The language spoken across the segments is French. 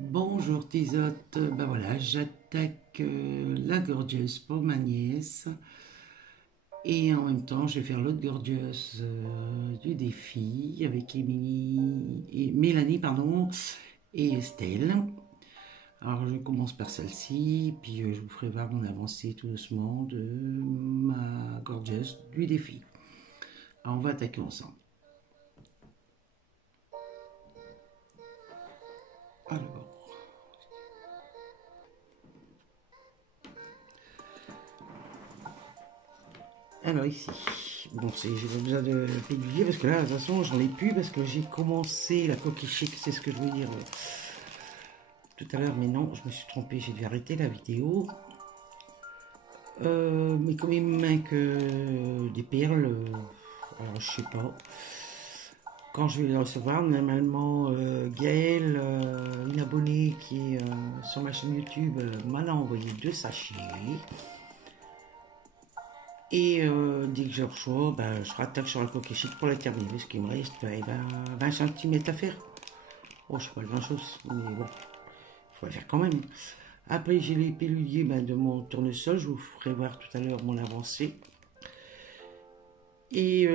Bonjour Tisotte, ben voilà, j'attaque la Gorgeous pour ma nièce et en même temps je vais faire l'autre Gorgeous du défi avec Mélanie pardon, et Estelle. Alors je commence par celle-ci, puis je vous ferai voir mon avancée tout doucement de ma Gorgeous du défi. Alors on va attaquer ensemble. Alors ici, bon, j'ai pas besoin de pédulier parce que là, de toute façon, j'en ai plus parce que j'ai commencé la coquille chic, c'est ce que je voulais dire tout à l'heure, mais non, je me suis trompé, j'ai dû arrêter la vidéo. Mais comme il me manque des perles, alors je sais pas. Quand je vais les recevoir, normalement, Gaëlle, une abonnée qui est sur ma chaîne YouTube, m'en a envoyé 2 sachets. Et dès que je reçois, ben, je rattaque sur la coquille chic pour la terminer, parce qu'il me reste 20 cm à faire. Oh, c'est pas grand chose, mais bon, il faut la faire quand même. Après, j'ai les piluliers de mon tournesol, je vous ferai voir tout à l'heure mon avancée. Et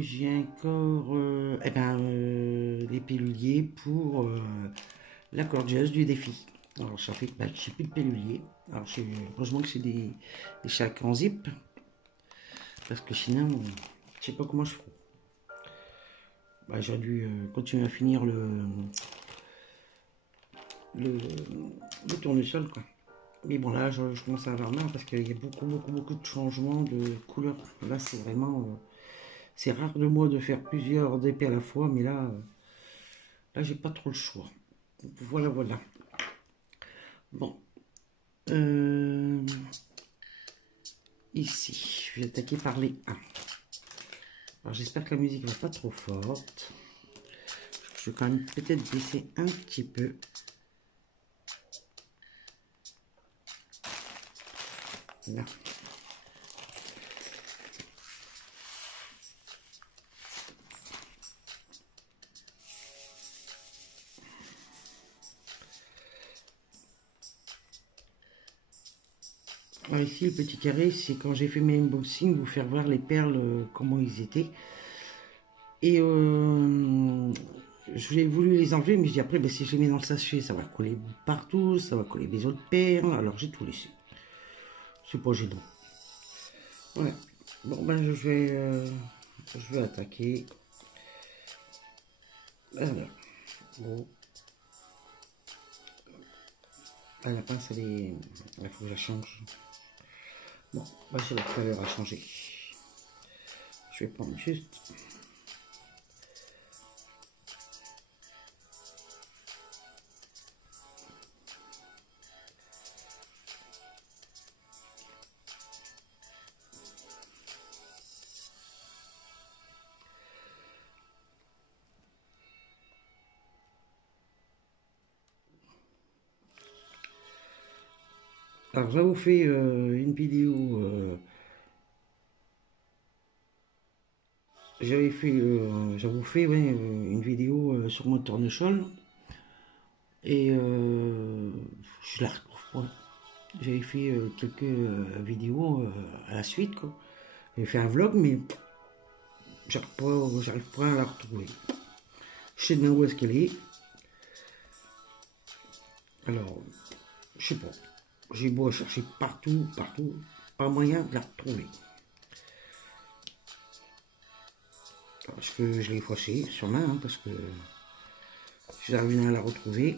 j'ai encore les piluliers pour la gorgeuse du défi. Alors, ça fait que j'ai plus de piluliers. Alors, heureusement que c'est des sacs en zip. Parce que sinon, je sais pas comment je ferai. Bah, j'aurais dû continuer à finir le tournesol, quoi. Mais bon, là, je commence à avoir marre parce qu'il y a beaucoup de changements de couleur. Là, c'est vraiment... c'est rare de moi de faire plusieurs épées à la fois, mais là, j'ai pas trop le choix. Voilà. Bon. Ici, je vais attaquer par les 1. Alors, j'espère que la musique va pas trop forte. Je vais quand même peut-être baisser un petit peu. Là. Alors ici, le petit carré, c'est quand j'ai fait mes unboxings, vous faire voir les perles, comment ils étaient. Et j'ai voulu les enlever, mais je dis après, si je les mets dans le sachet, ça va coller partout, ça va coller des autres perles. Alors j'ai tout laissé. C'est pas gênant. Ouais. Bon, je vais attaquer. Alors, bon. Ah, la pince, il faut que je la change. Bon, j'ai la couleur à changer. Je vais prendre juste... Alors, je vous fais une vidéo. J'avais fait une vidéo sur mon tournesol et je la retrouve pas. J'avais fait quelques vidéos à la suite, quoi. J'ai fait un vlog, mais j'arrive pas à la retrouver. Je sais bien où est-ce qu'elle est. Alors, je sais pas. J'ai beau chercher partout, pas moyen de la retrouver. Parce que je l'ai effacée sur main, hein, parce que j'arrive bien à la retrouver.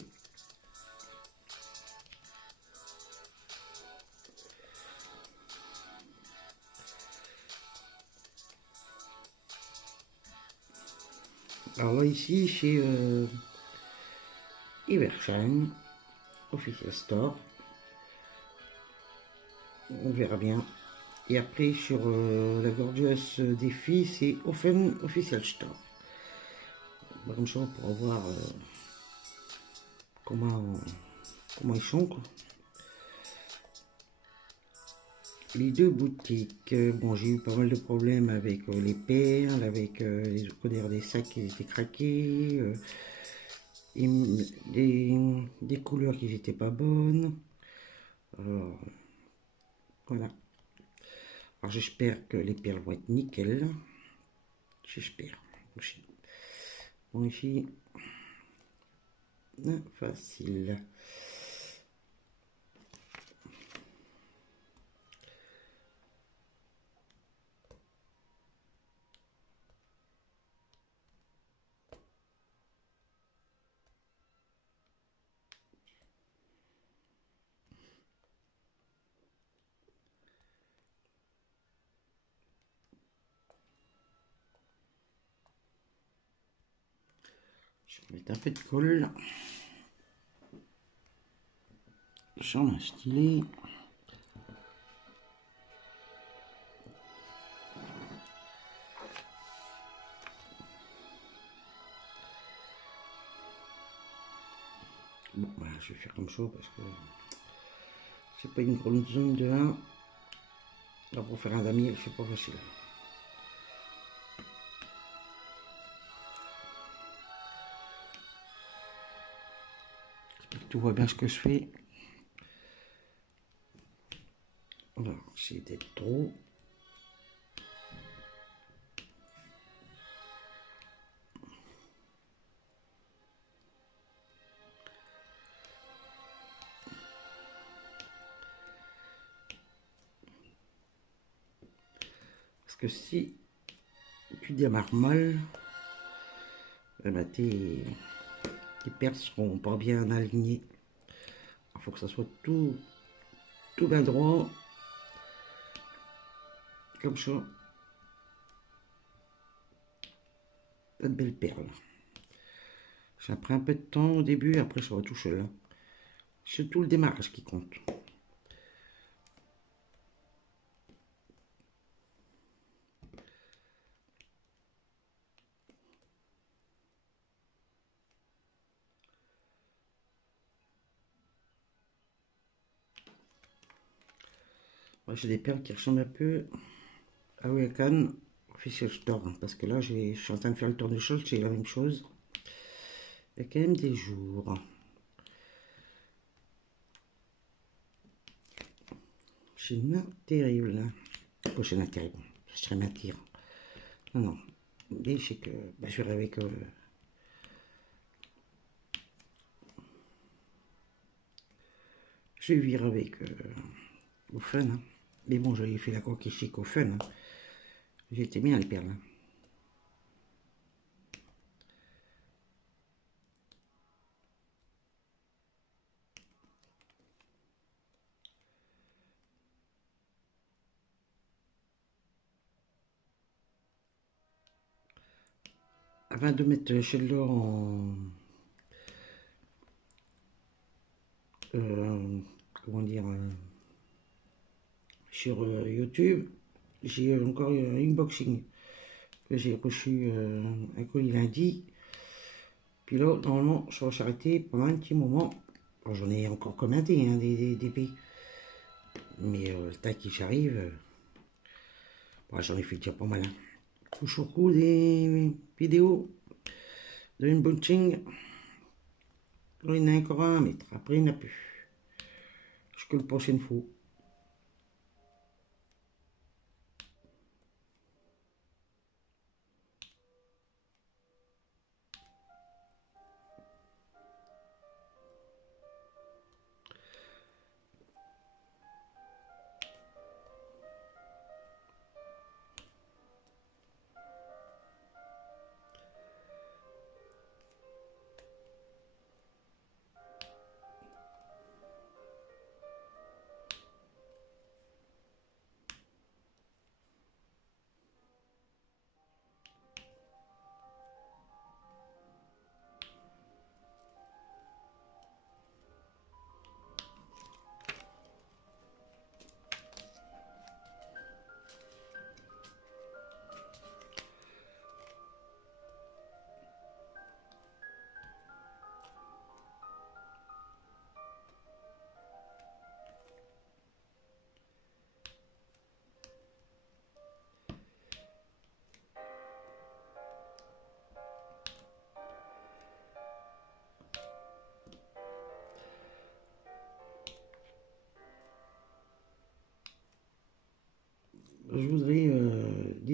Alors là, ici, chez Evershine, Official Store, on verra bien. Et après, sur la Gorgeous défi, c'est Offen Official Store. Comme ça, on pourra voir comment ils sont, quoi. Les deux boutiques, bon, j'ai eu pas mal de problèmes avec les perles, avec les codères des sacs qui étaient craqués. des couleurs qui n'étaient pas bonnes. Alors, voilà. Alors j'espère que les perles vont être nickel. J'espère. Bon, ici, facile. Je vais mettre un peu de colle sur un stylet. Bon, voilà, je vais faire comme ça parce que c'est pas une grande zone de 1. Là, pour faire un damier, c'est pas facile. J'espère que tu vois bien ce que je fais. Voilà, c'est d'être trop. Parce que si tu démarres mal, eh ben tes perles seront pas bien alignées. Il faut que ça soit tout bien droit. Comme ça. Pas de belles perles. Ça prend un peu de temps au début, après ça va tout seul. C'est tout le démarrage qui compte. Moi, j'ai des perles qui ressemblent un peu à Wekan Official Store. Parce que là, je suis en train de faire le tour des choses, c'est la même chose. Il y a quand même des jours. C'est nain terrible. Oh, c'est nain terrible. Je serais m'attire. Non, non. Mais c'est que bah, je vais avec. Je vais vivre avec au fun. Hein. Mais bon, j'avais fait la coquille chic au fun. Hein. J'étais bien les perles. Hein. Avant de mettre celle-là en. Comment dire sur YouTube, j'ai encore un unboxing que j'ai reçu un colis lundi. Puis là, normalement, ça va s'arrêter pendant un petit moment. J'en ai encore commandé hein, des pays. Mais le temps qui j'arrive, j'en ai fait déjà pas mal. Hein. Toujours cool des vidéos de unboxing. Là, il y en a encore un à mettre. Après, il n'y en a plus. Jusque la prochaine fois.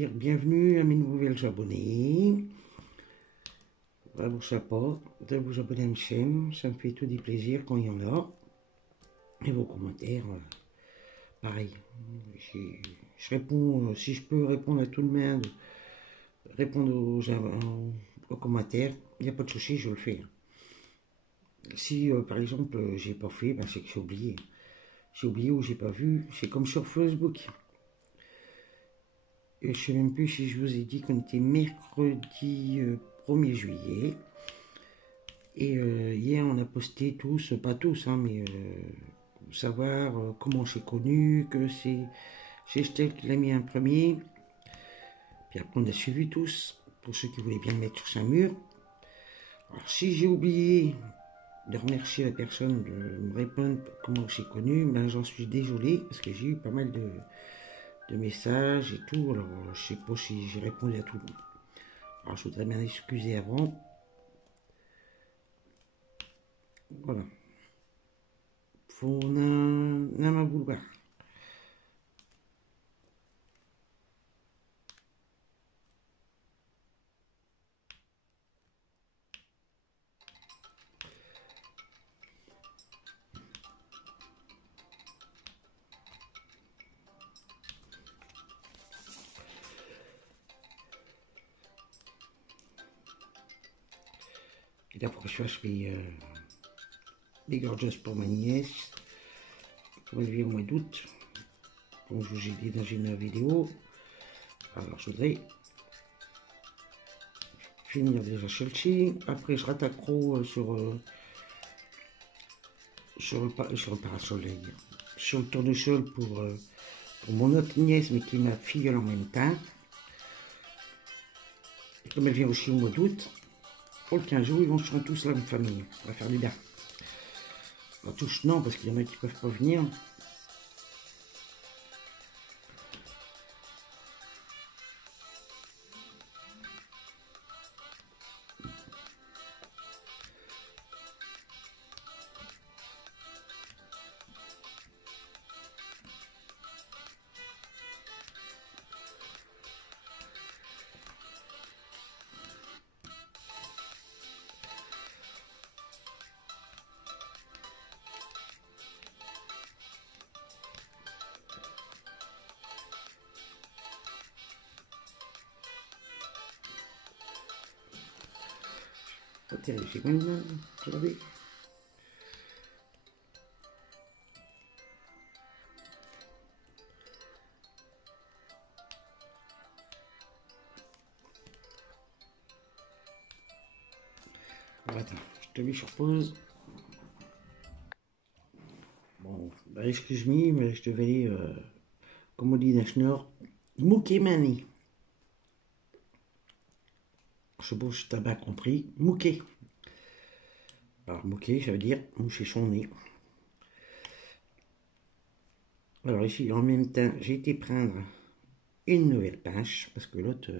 dire bienvenue à mes nouvelles abonnés. Vraiment sympa de vous abonner à ma chaîne, ça me fait tout des plaisirs quand il y en a. Et vos commentaires, pareil. Je réponds, si je peux répondre à tout le monde, répondre aux commentaires, il n'y a pas de souci, je le fais. Si par exemple j'ai pas fait, ben, c'est que j'ai oublié. J'ai oublié ou j'ai pas vu, c'est comme sur Facebook. Et je sais même plus si je vous ai dit qu'on était mercredi 1er juillet. Et hier on a posté tous, pas tous, hein, mais savoir comment j'ai connu, que c'est Estelle qui l'a mis en premier. Puis après on a suivi tous, pour ceux qui voulaient bien le mettre sur sa mur. Alors si j'ai oublié de remercier la personne de me répondre comment j'ai connu, ben j'en suis désolé parce que j'ai eu pas mal de messages et tout, alors je sais pas si j'ai répondu à tout le monde. Alors je voudrais bien excuser avant. Voilà. Faut n'en vouloir. Et là, pour que je fasse mes gorgeous pour ma nièce, pour elle vient au mois d'août, comme je vous ai dit dans une vidéo. Alors, je voudrais finir déjà celle-ci. Après, je rattaquerai sur le parasol, sur le tournesol pour mon autre nièce, mais qui est ma filleule en même temps. Et comme elle vient aussi au mois d'août, pour le 15 jours, ils seront tous là, une famille. On va faire du bien. Enfin, tous non, parce qu'il y en a qui ne peuvent pas venir. Pas terrible, c'est quand même, regardez. Alors, attends, je te mets sur pause. Bon, bah, excuse-moi, mais je devais, comme on dit dans le Nord, mouquer mani. Je sais pas si tu as bien compris, mouquer. Alors, mouquer, ça veut dire moucher son nez. Alors ici, en même temps, j'ai été prendre une nouvelle pince, parce que l'autre,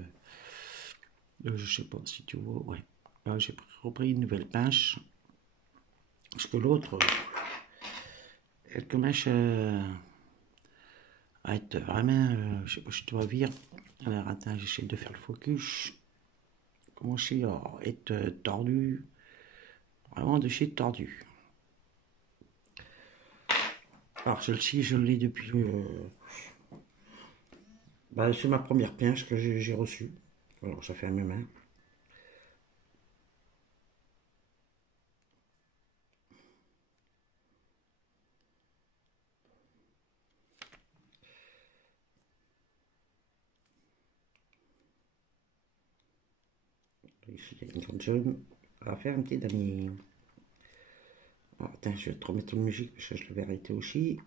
je sais pas si tu vois, ouais. Alors, j'ai repris une nouvelle pince, parce que l'autre, elle commence à être vraiment, je sais pas si tu vas dire. Alors attends, j'essaie de faire le focus. Commence à être tordu, vraiment de chez tordu. Alors celle-ci, je l'ai depuis, bah, c'est ma première pince que j'ai reçue. Alors ça fait un moment. Ici, il y a une grande jaune. On va faire un petit damier. Alors, attends, je vais te remettre une musique parce que je l'avais arrêté aussi.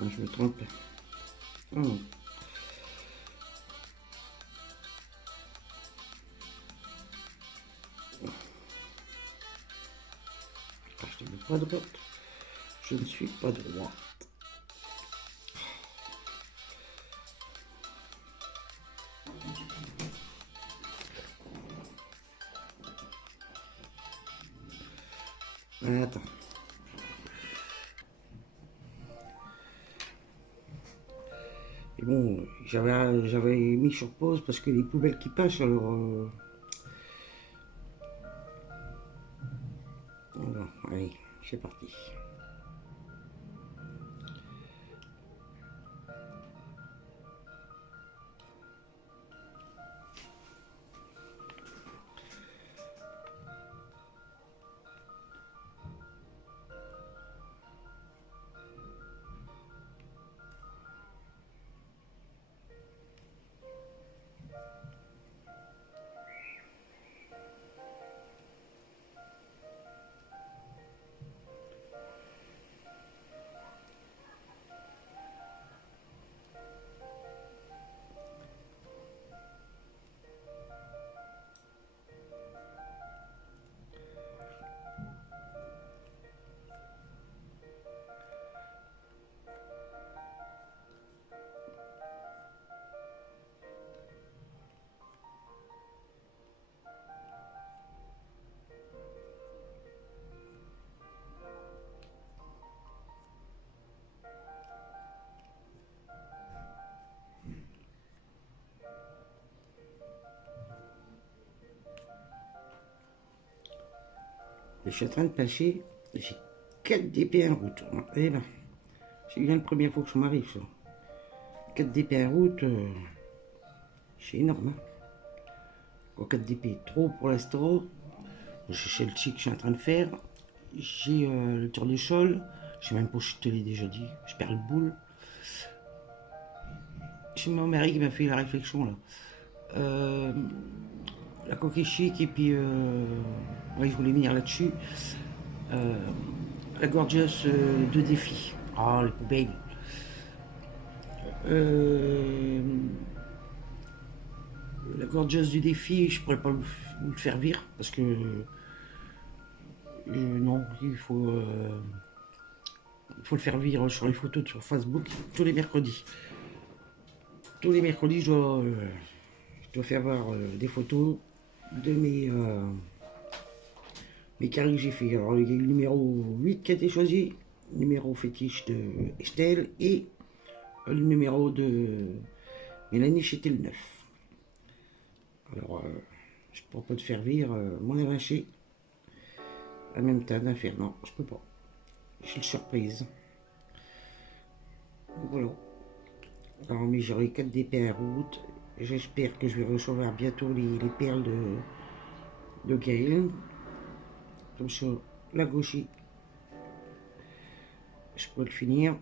Ah, je me trompe. Oh non. Ah, je ne suis pas droite. Je ne suis pas droit. Attends. Et bon, j'avais mis sur pause parce que les poubelles qui passent, alors... Voilà, allez, c'est parti. Je suis en train de pêcher, j'ai 4 DP en route. Eh ben, c'est bien la première fois que je m'arrive, ça. 4 DP en route, c'est énorme. Hein. 4 DP, trop pour l'instant. J'ai le chic que je suis en train de faire. J'ai le tour de sol. Je sais même pas si je te l'ai déjà dit. Je perds le boule. C'est mon mari qui m'a fait la réflexion là. La coquille chic et puis ouais, je voulais venir là-dessus. La gorgeous de défi. Ah, les poubelles. La gorgeous du défi, je pourrais pas le faire vire parce que non, il faut le faire vire sur les photos sur Facebook tous les mercredis. Tous les mercredis, je dois faire voir des photos de mes caries que j'ai fait. Alors, il y a eu le numéro 8 qui a été choisi, le numéro fétiche de Estelle et le numéro de Mélanie, c'était le 9. Alors, je ne pourrais pas te faire vire mon évinché en même temps d'un faire. Non, je peux pas. J'ai le surprise. Voilà. Alors, mais j'aurai 4 DP en route. J'espère que je vais recevoir bientôt les perles de Gaël. Comme ça, la gauchie, je peux le finir.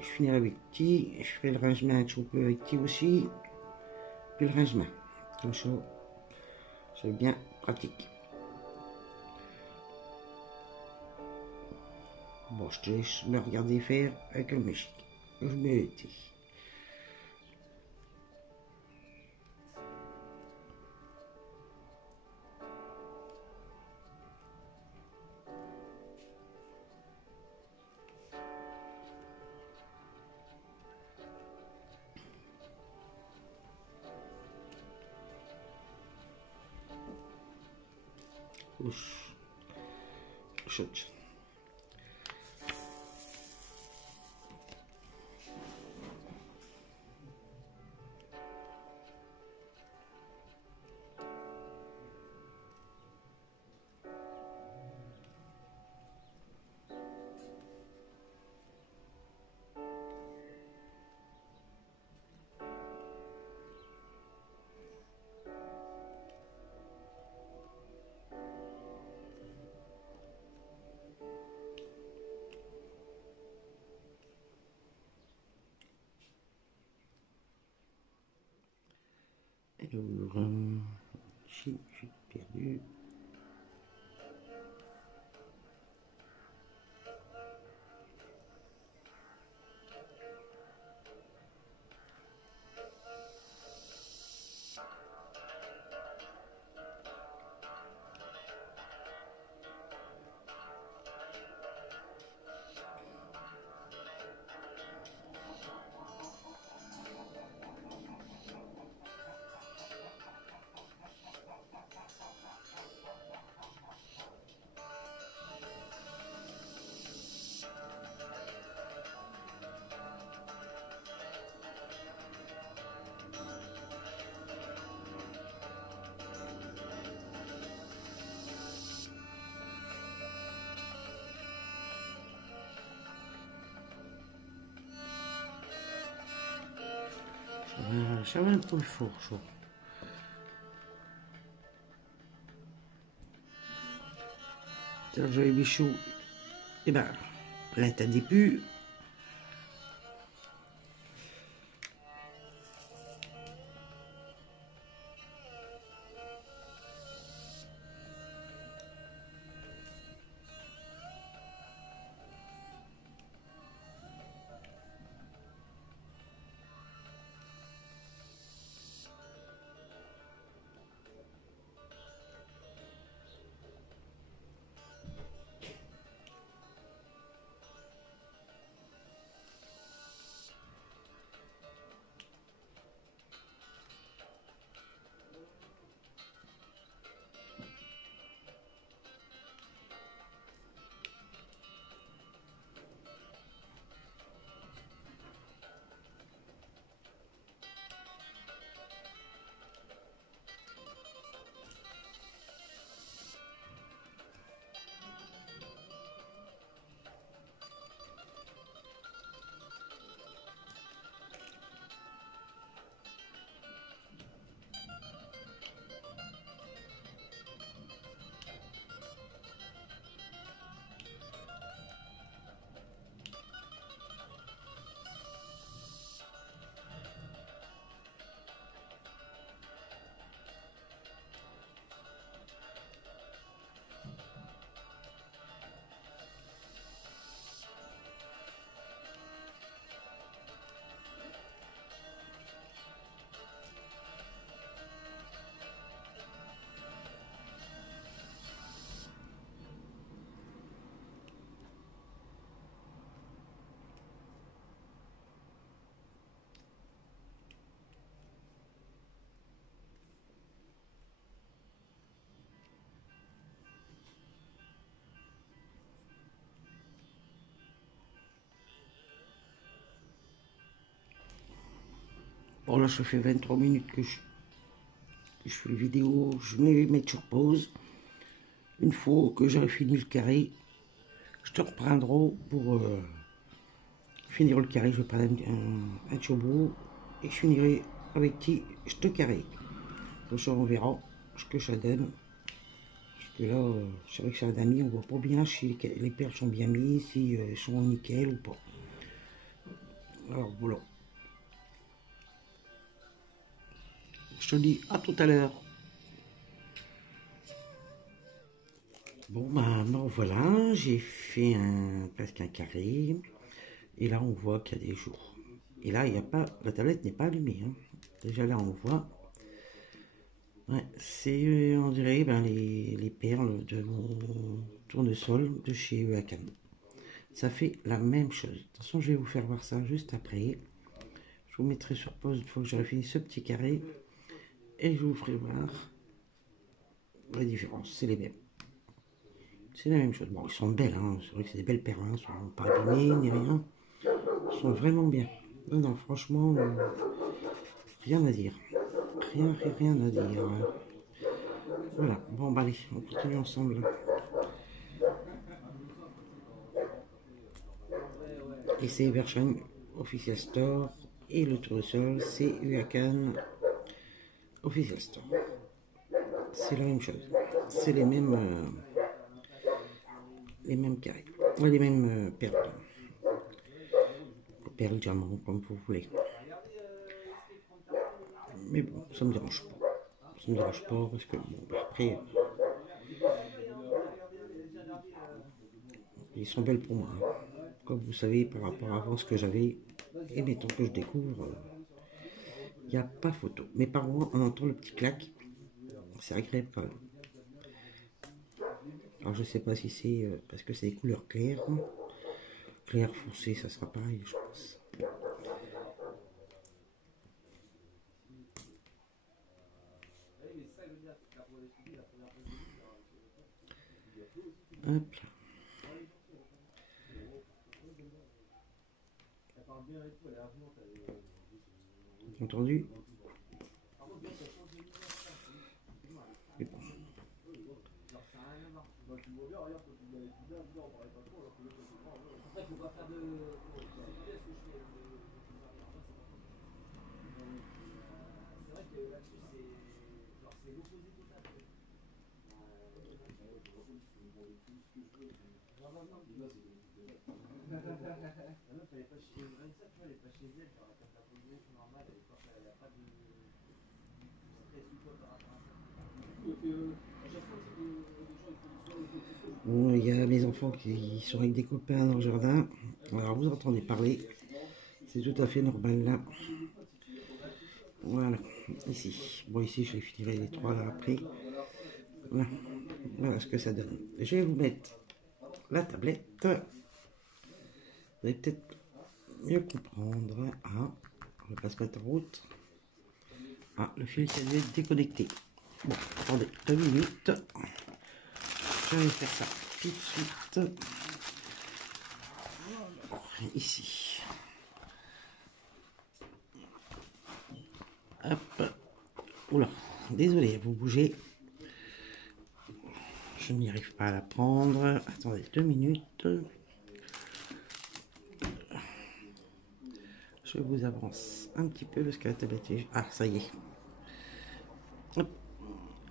Je finirai avec Ti. Je ferai le rangement un petit peu avec Ti aussi. Puis le rangement. Comme ça, c'est bien pratique. Bon, je te laisse me regarder faire avec le magique. Je me tais. Ouch. Chut. Alors, j'ai perdu. j'avais un peu le four chaud. J'avais Bichou. Et ben, là, t'as des pus. Bon, là, ça fait 23 minutes que je fais la vidéo. Je vais mettre sur pause. Une fois que j'aurai fini le carré, je te reprendrai pour finir le carré. Je vais prendre un turbo et je finirai avec qui je te carré. Comme ça, on verra ce que ça donne. Parce que là, c'est vrai que ça a mis, on voit pas bien si les perles sont bien mises, si elles sont nickel ou pas. Alors voilà. Je te dis à tout à l'heure. Bon, ben voilà, j'ai fait presque un carré. Et là, on voit qu'il y a des jours. Et là, il y a pas, la tablette n'est pas allumée, hein. Déjà là, on voit. Ouais, c'est, on dirait, ben, les perles de mon tournesol de chez Uakan. Ça fait la même chose. De toute façon, je vais vous faire voir ça juste après. Je vous mettrai sur pause une fois que j'aurai fini ce petit carré. Et je vous ferai voir la différence. C'est les mêmes. C'est la même chose. Bon, ils sont belles, hein. C'est vrai que c'est des belles perles, hein. Ils sont pas abîmées ni rien. Ils sont vraiment bien. Non, non, franchement, rien à dire. Rien à dire. Voilà. Bon, bah allez, on continue ensemble. Et c'est Evershine Official Store. Et le tournesol, c'est Uakan Official Store. C'est la même chose. C'est les mêmes carrés. Ouais, les mêmes perles. Perles, diamants, comme vous voulez. Mais bon, ça me dérange pas. Ça me dérange pas parce que bon, bah, après, ils sont belles pour moi, hein. Comme vous savez, par rapport à avant ce que j'avais, et mettons que je découvre, il n'y a pas photo. Mais par contre, on entend le petit clac. C'est agréable quand même. Alors je sais pas si c'est parce que c'est des couleurs claires. Clair foncé, ça sera pareil, je pense. Hop là. Entendu? Et bon. Bon, il y a mes enfants qui sont avec des copains dans le jardin. Alors vous entendez parler. C'est tout à fait normal là. Voilà, ici. Bon, ici, je les finirai les trois là après. Voilà, voilà ce que ça donne. Je vais vous mettre la tablette. Vous allez peut-être mieux comprendre. Ah, on va pas se mettre en route. Ah, le fil ça devait être déconnecté. Bon, attendez 2 minutes. Je vais faire ça tout de suite. Ici. Hop. Oula, désolé, vous bougez. Je n'y arrive pas à la prendre. Attendez 2 minutes. Je vous avance un petit peu parce que la tablette est... Ah, ça y est. Hop.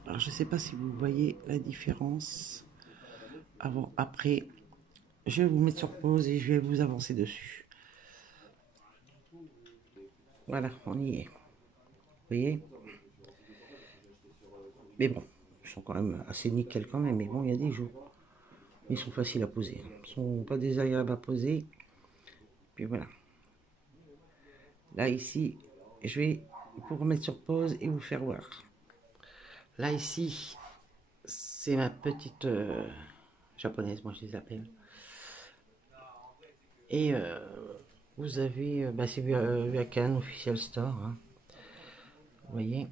Alors, je ne sais pas si vous voyez la différence. Avant, après, je vais vous mettre sur pause et je vais vous avancer dessus. Voilà, on y est. Vous voyez? Mais bon, ils sont quand même assez nickel quand même. Mais bon, il y a des jours. Ils sont faciles à poser. Ils sont pas désagréables à poser. Puis voilà. Là, ici, je vais vous remettre sur pause et vous faire voir. Là, ici, c'est ma petite japonaise, moi je les appelle. Et vous avez, bah, c'est Vuacan Official Store. Hein. Vous voyez,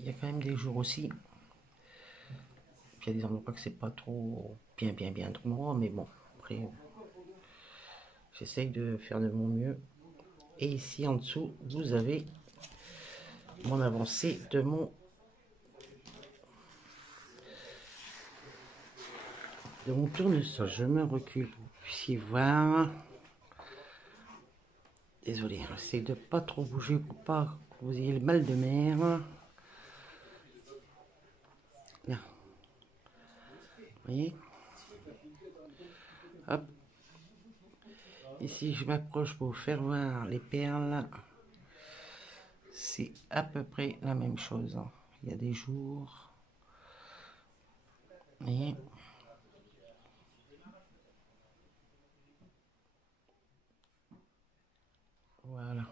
il y a quand même des jours aussi. Puis il y a des endroits que c'est pas trop bien droit, mais bon, après, j'essaye de faire de mon mieux. Et ici en dessous, vous avez mon avancée de mon tournesol. Je me recule pour que vous puissiez voir. Désolé, j'essaie de pas trop bouger pour pas que vous ayez le mal de mer. Là. Vous voyez? Hop. Ici, je m'approche pour vous faire voir les perles. C'est à peu près la même chose. Il y a des jours. Vous voyez? Voilà.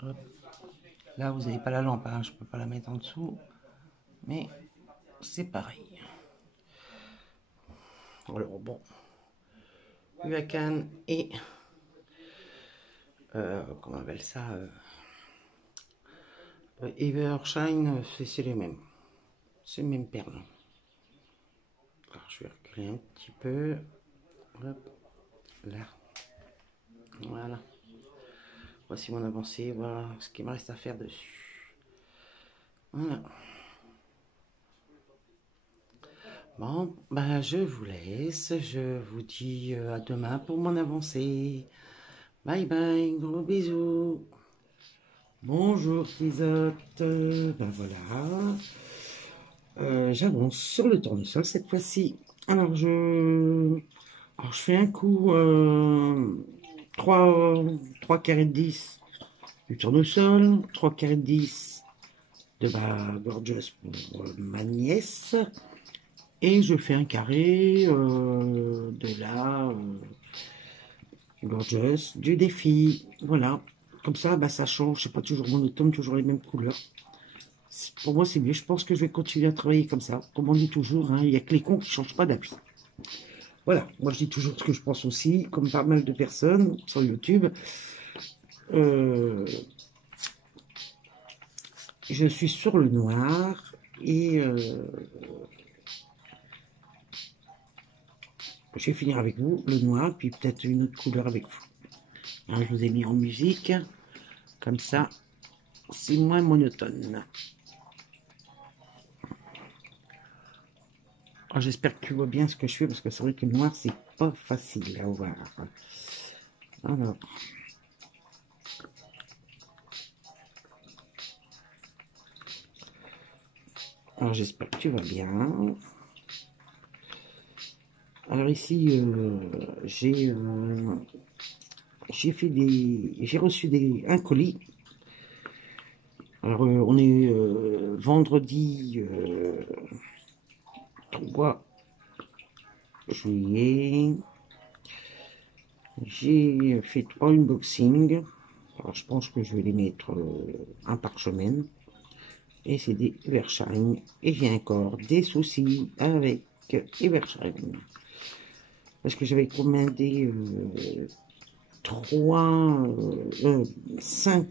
Hop. Là, vous n'avez pas la lampe, hein. Je ne peux pas la mettre en dessous. Mais c'est pareil. Alors bon. Vuacan et... comment on appelle ça Evershine, c'est les mêmes. C'est les mêmes perles. Alors, je vais reculer un petit peu. Hop. Là. Voilà. Voici mon avancée. Voilà ce qu'il me reste à faire dessus. Voilà. Bon, bah je vous laisse. Je vous dis à demain pour mon avancée. Bye bye, gros bisous. Bonjour Lisotte. Ben voilà. J'avance sur le tournesol cette fois-ci. Alors je fais un coup 3 carrés de 10 du tournesol, 3 carrés de 10 de ma gorgeous pour ma nièce. Et je fais un carré de la gorgeous du défi. Voilà. Comme ça, bah, ça change. C'est pas toujours monotone, toujours les mêmes couleurs. Pour moi, c'est mieux. Je pense que je vais continuer à travailler comme ça. Comme on dit toujours, hein, il n'y a que les cons qui ne changent pas d'avis. Voilà. Moi, je dis toujours ce que je pense aussi, comme pas mal de personnes sur YouTube. Je suis sur le noir et je vais finir avec vous, le noir, puis peut-être une autre couleur avec vous. Alors, je vous ai mis en musique, comme ça, c'est moins monotone. J'espère que tu vois bien ce que je fais, parce que c'est vrai que le noir, c'est pas facile à voir. Alors, Alors j'espère que tu vas bien. Alors ici, j'ai reçu un colis. Alors on est vendredi 3 juillet. J'ai fait 3 unboxings. Alors je pense que je vais les mettre un par semaine. Et c'est des Evershine. Et j'ai encore des soucis avec Evershine. Parce que j'avais commandé 5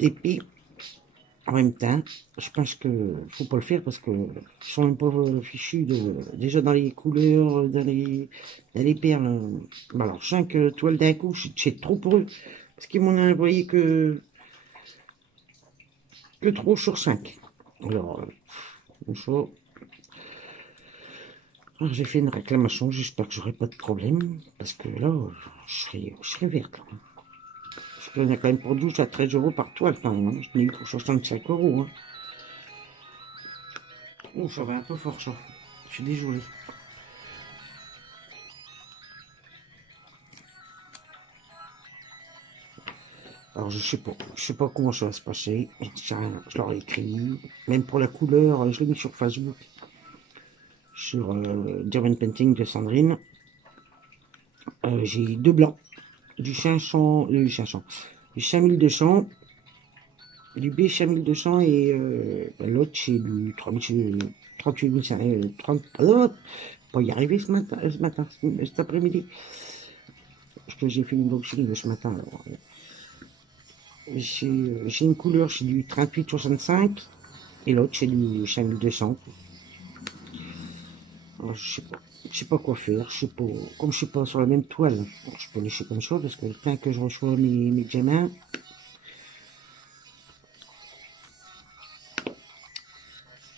épées en même temps. Je pense que faut pas le faire parce que ils sont un peu fichus déjà dans les couleurs, dans les perles. Bon, alors 5 toiles d'un coup, c'est trop pour eux. Parce qu'ils m'en ont envoyé que trop sur 5. Alors, alors j'ai fait une réclamation, j'espère que j'aurai pas de problème. Parce que là, je serai verte. Là. Parce qu'il y en a quand même pour 12 à 13 euros par toile quand même. Hein. Je n'ai eu pour 65 euros. Hein. Oh, ça va un peu fort ça. Je suis désolé. Alors je sais pas comment ça va se passer. Je leur ai écrit. Même pour la couleur, je l'ai mis sur Facebook. Sur German Painting de Sandrine. J'ai 2 blancs. Du 500, du 5200. Du B 1200 et l'autre c'est du 38 30, pas y arriver ce matin, cet après-midi. Parce que j'ai fait une unboxing ce matin. Alors, j'ai une couleur, c'est du 38-65 et l'autre c'est du 5200. Alors, je sais pas quoi faire, comme je suis pas sur la même toile, je peux laisser comme ça parce que le temps que je reçois mes diamants.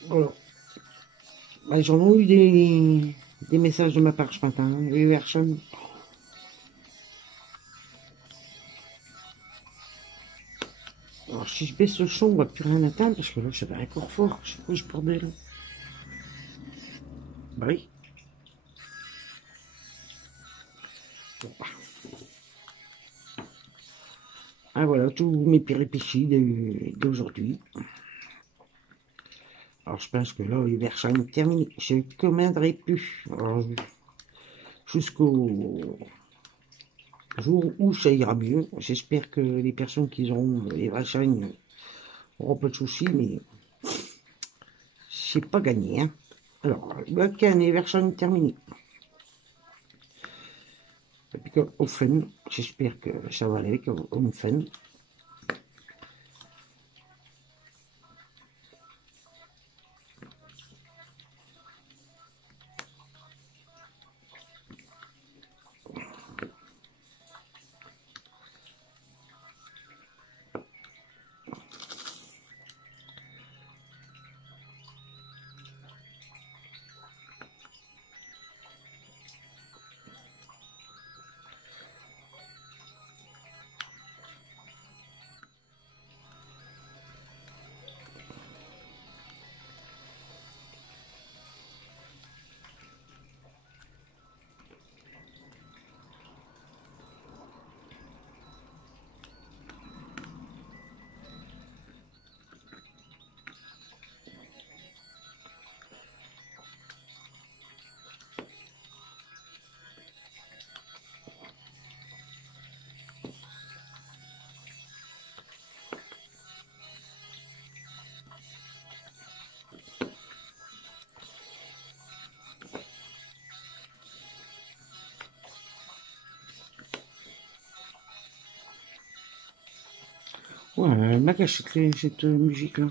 Voilà. Bah, j'en ai eu des messages de ma part ce matin, les personnes. Alors si je baisse le son, on va plus rien atteindre parce que là ça va encore fort. Je sais pas ce bordel. Bah oui. Ah voilà, tous mes péripéties d'aujourd'hui. Alors je pense que là, l'hiver ça va terminé. Je ne commanderai plus. Jusqu'au jour où ça ira mieux. J'espère que les personnes qui auront les vaccins auront pas de soucis, mais c'est pas gagné. Hein. Alors, le can est version terminé. Et puis au fun, j'espère que ça va aller avec au fun. Ouais, elle m'a caché cette musique-là.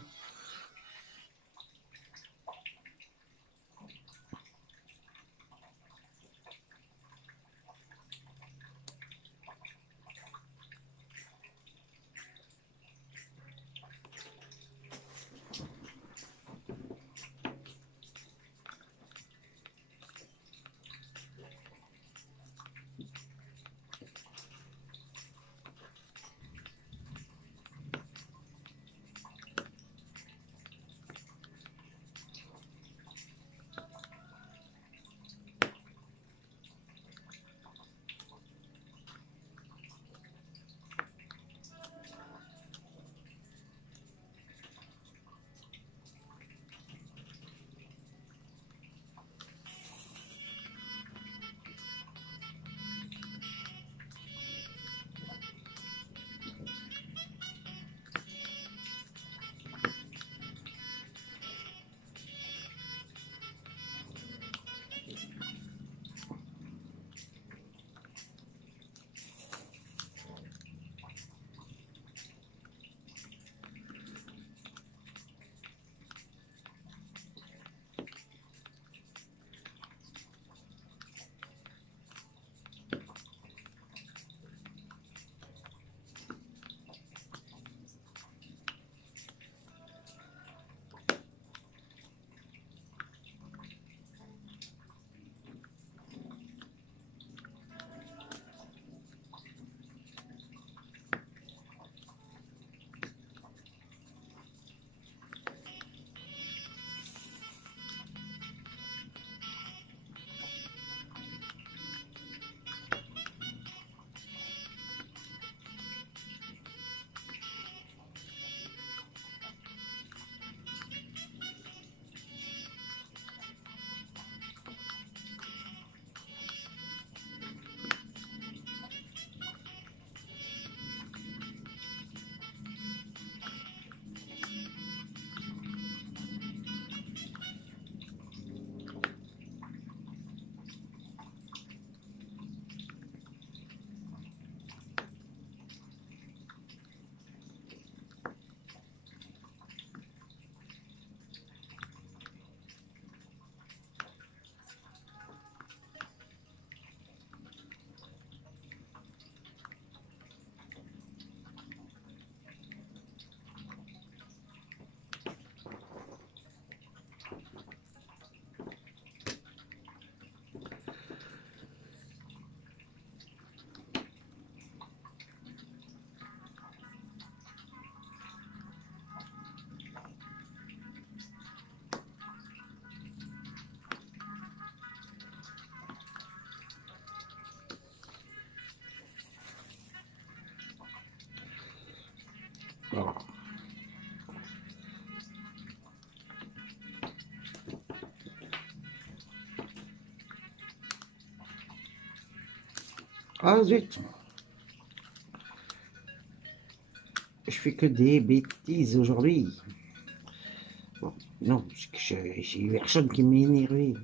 Ah zut, je fais que des bêtises aujourd'hui. Bon, non, j'ai eu personne qui m'a énervé.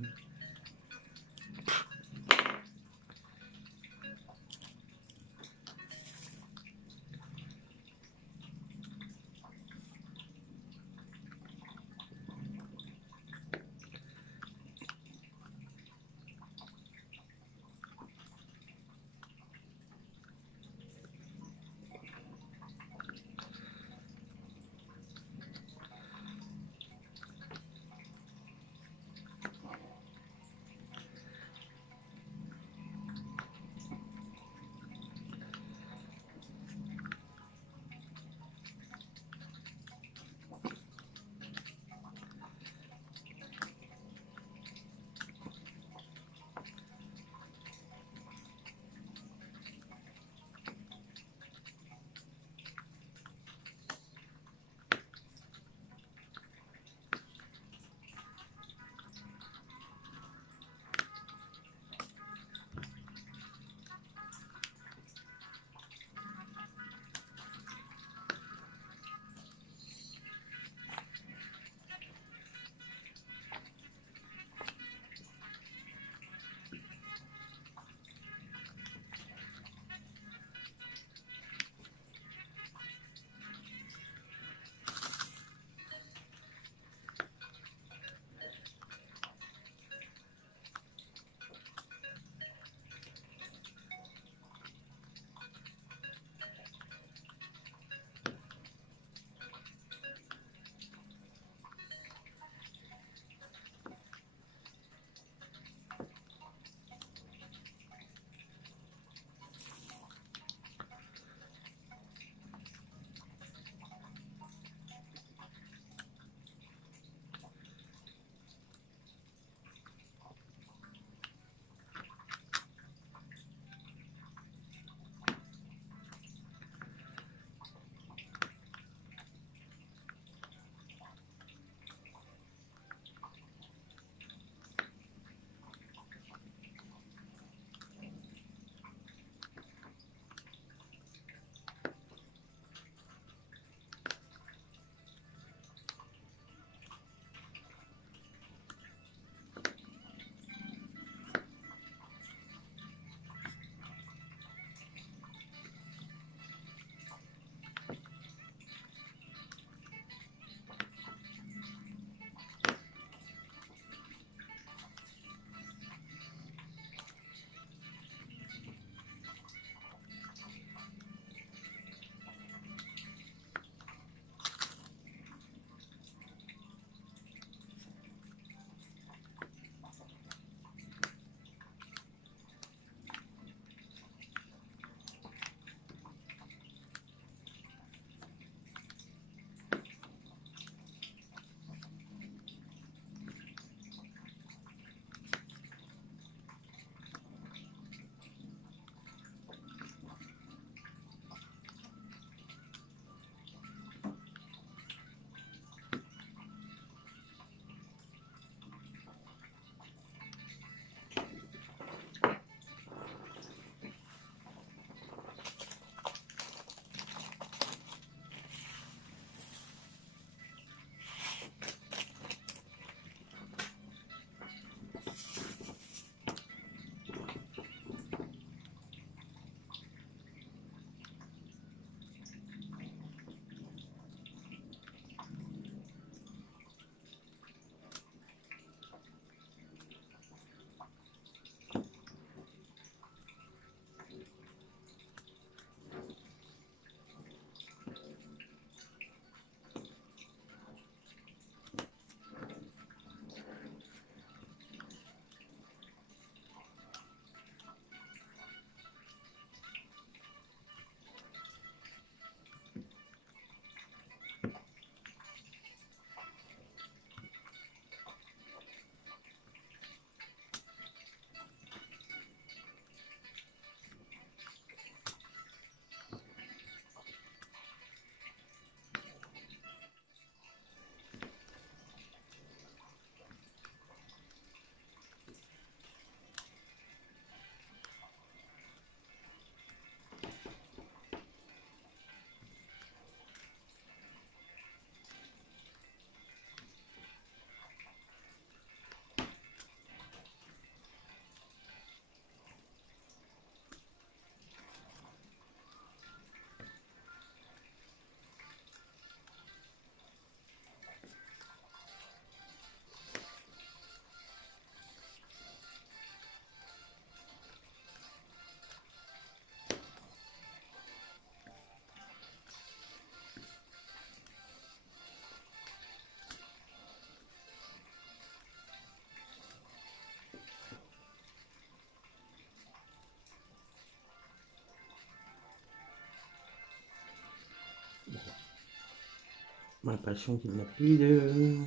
J'ai l'impression qu'il n'a plus de...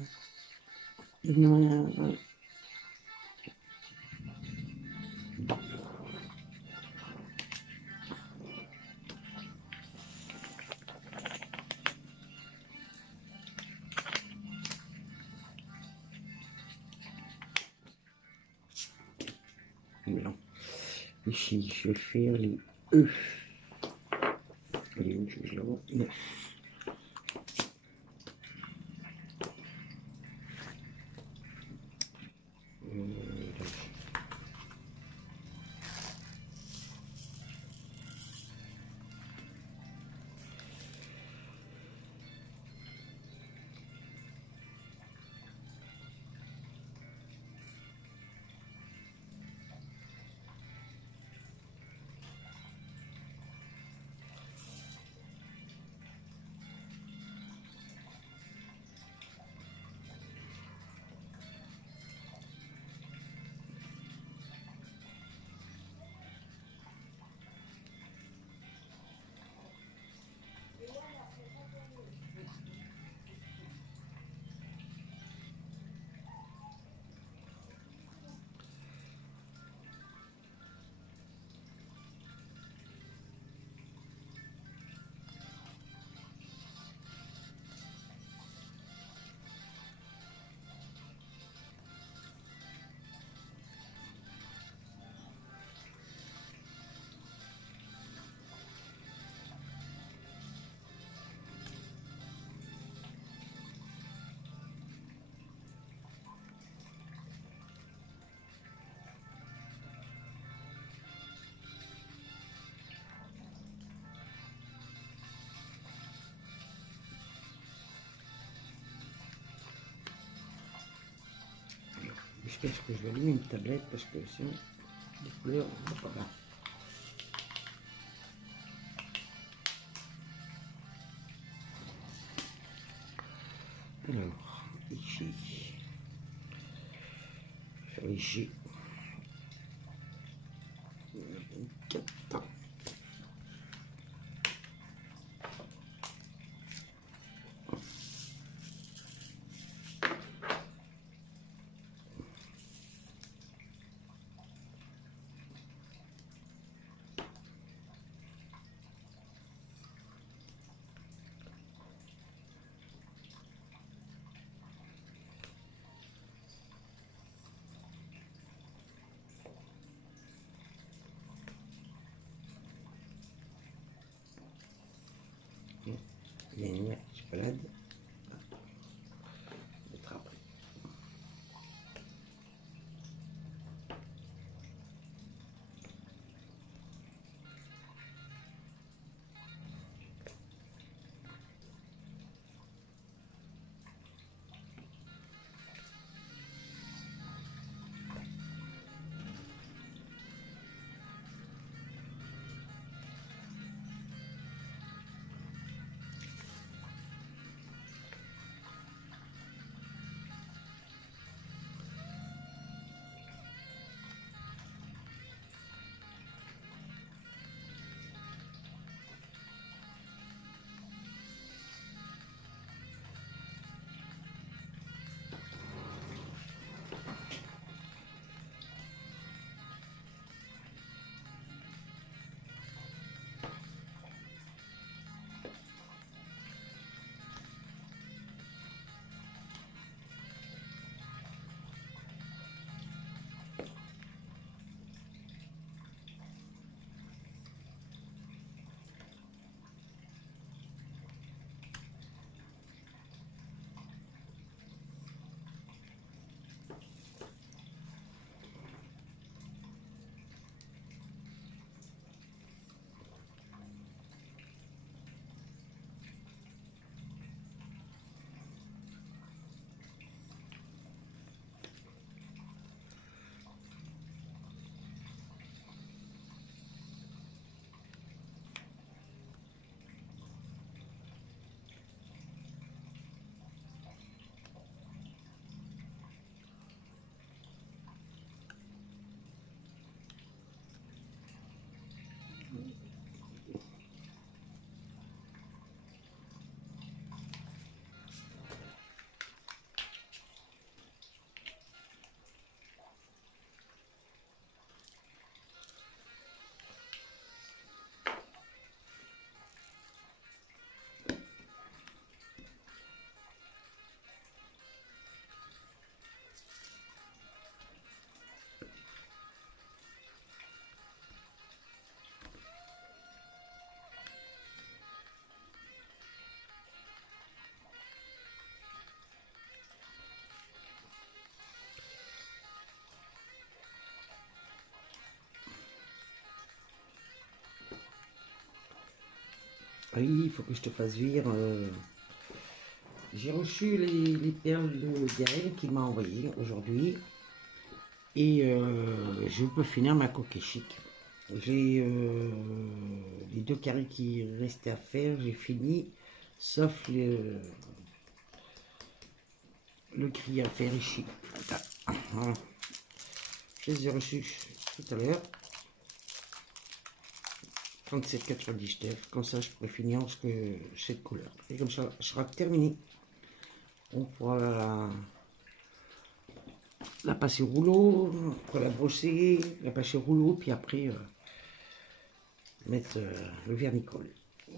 Ouais. Voilà. Ici, je vais faire les œufs. Les œufs, je les vois. Jusqu'à ce que je vais allumer une tablette parce que sinon les couleurs ne vont pas bien. Alors, ici, faire les G. 4. Oui, il faut que je te fasse vivre. J'ai reçu les perles de Gaël qui m'a envoyé aujourd'hui. Et je peux finir ma coquille chic. J'ai les 2 carrés qui restaient à faire, j'ai fini, sauf le cri à faire ici. Voilà. Je les ai reçus tout à l'heure. 37,99. Comme ça, je pourrais finir cette couleur. Et comme ça, sera terminé. On pourra la passer au rouleau, pour la brosser, la passer au rouleau, puis après mettre le vernicole.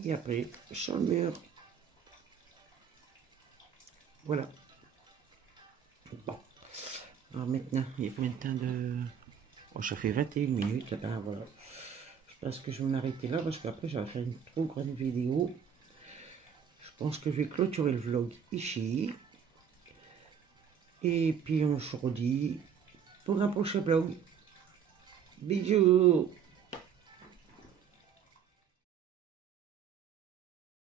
Et après, sur le mur. Voilà. Bon. Alors maintenant, il y a combien de temps de... Oh, ça fait 21 minutes là-bas, voilà. Je pense que je vais m'arrêter là parce qu'après, ça va faire une trop grande vidéo. Je pense que je vais clôturer le vlog ici. Et puis on se redit pour un prochain vlog. Bisous!